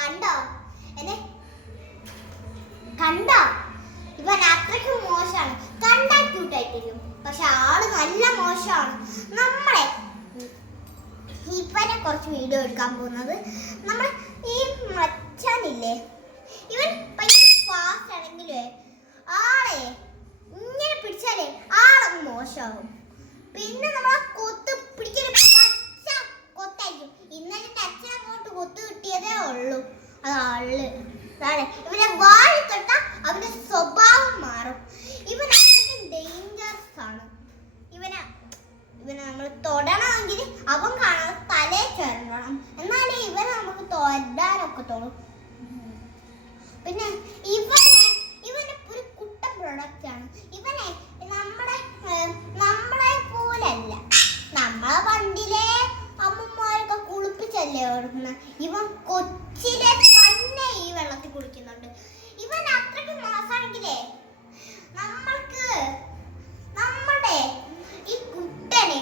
കണ്ടോ എന്നെ കണ്ടോ? ഇവൻ അത്രയ്ക്ക് മോശമാണ്. കണ്ടാ ക്യൂട്ടായിട്ടിരിക്കും, പക്ഷെ ആള് നല്ല മോശമാണ്. നമ്മളെ ഇവനെ കുറച്ച് വീഡിയോ എടുക്കാൻ പോകുന്നത് നമ്മൾ ഈ മച്ചാനില്ലേ, ഇവൻ ഭയങ്കര ഫാസ്റ്റ് ആണെങ്കിലേ ആളെ ഇങ്ങനെ പിടിച്ചാലേ ആളങ്ങ് മോശമാകും. പിന്നെ നമ്മൾ ആ കൊത്ത് പിടിക്കുന്ന പച്ച കൊത്തായിരിക്കും. ഇന്നലെ അച്ഛൻ അങ്ങോട്ട് കൊത്ത് കിട്ടിയതേ ഉള്ളൂ. അതാണ് ഇവനെ വാഴ തൊട്ട അവന്റെ സ്വഭാവം മാറും. ഇവൻ അത്രയ്ക്കും ഡേഞ്ചറസ് ആണ്. ഇവനെ നമ്മൾ തൊടണമെങ്കിൽ അവൻ കാണാതെ തലേ ചേരണം, എന്നാലേ ഇവനെ നമുക്ക് തൊടാനൊക്കത്തുള്ളൂ. പിന്നെ ഇവനെ ഒരു കുട്ട പ്രൊഡക്റ്റ് ആണ്. ഇവനെ നമ്മളെ പോലല്ല. നമ്മളെ പണ്ടിലെ അമ്മമാരൊക്കെ കുളിപ്പിച്ചല്ലേ ഓടുന്നത്. ഇവൻ കൊച്ചിലെ തന്നെ ഈ വെള്ളത്തിൽ കുളിക്കുന്നുണ്ട്. ഇവൻ അത്രയ്ക്ക് മാസാണെങ്കിലേ നമ്മൾക്ക് നമ്മുടെ ഈ കുട്ടനെ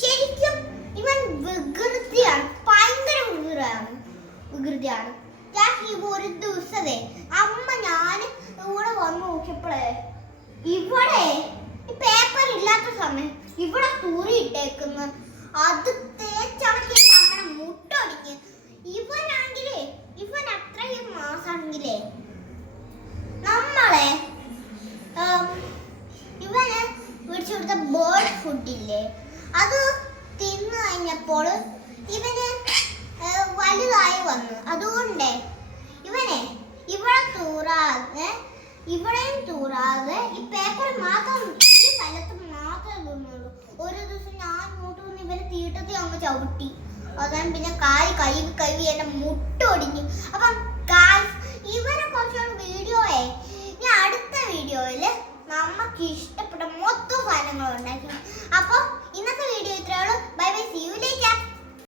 ശരിക്കും ഇവൻ വികൃതിയാണ്, ഭയങ്കര വികൃതിയാണ്. ഒരു ദിവസമേ ഞാൻ ഇവിടെ വന്ന് നോക്കിയപ്പോഴേ ഇവിടെ ഈ പേപ്പർ ഇല്ലാത്ത സമയം ഇവിടെ തൂറി ഇട്ടേക്കുന്നു. അത് തേച്ചടക്കി നമ്മുടെ മുട്ടൊടിഞ്ഞ്. ഇവനാണെങ്കിലേ ഇവൻ അത്രയും മാസാണെങ്കിലേ നമ്മളെ ഇവന് മേടിച്ചു കൊടുത്ത ബേർഡ് ഫുഡില്ലേ, അത് തിന്നു കഴിഞ്ഞപ്പോൾ ഇവന് വലുതായി വന്നു. അതുകൊണ്ട് ഇവിടെയും തൂറാതെ ഈ പേപ്പർ മാത്രം ഈ സ്ഥലത്ത് മാത്രമേ തിന്നുള്ളൂ. ഒരു ദിവസം ഞാൻ ഇങ്ങോട്ട് വന്ന് ഇവനെ തീട്ടത്തിൽ അങ്ങ് ചവിട്ടി. അതാണ് പിന്നെ കൈ എന്റെ മുട്ടൊടിഞ്ഞു. അപ്പം ഇവരെ കുറച്ചുകൂടെ വീഡിയോയെ ഞാൻ അടുത്ത വീഡിയോയിൽ നമുക്ക് ഇഷ്ടപ്പെട്ട മൊത്തം സാധനങ്ങൾ ഉണ്ടാക്കി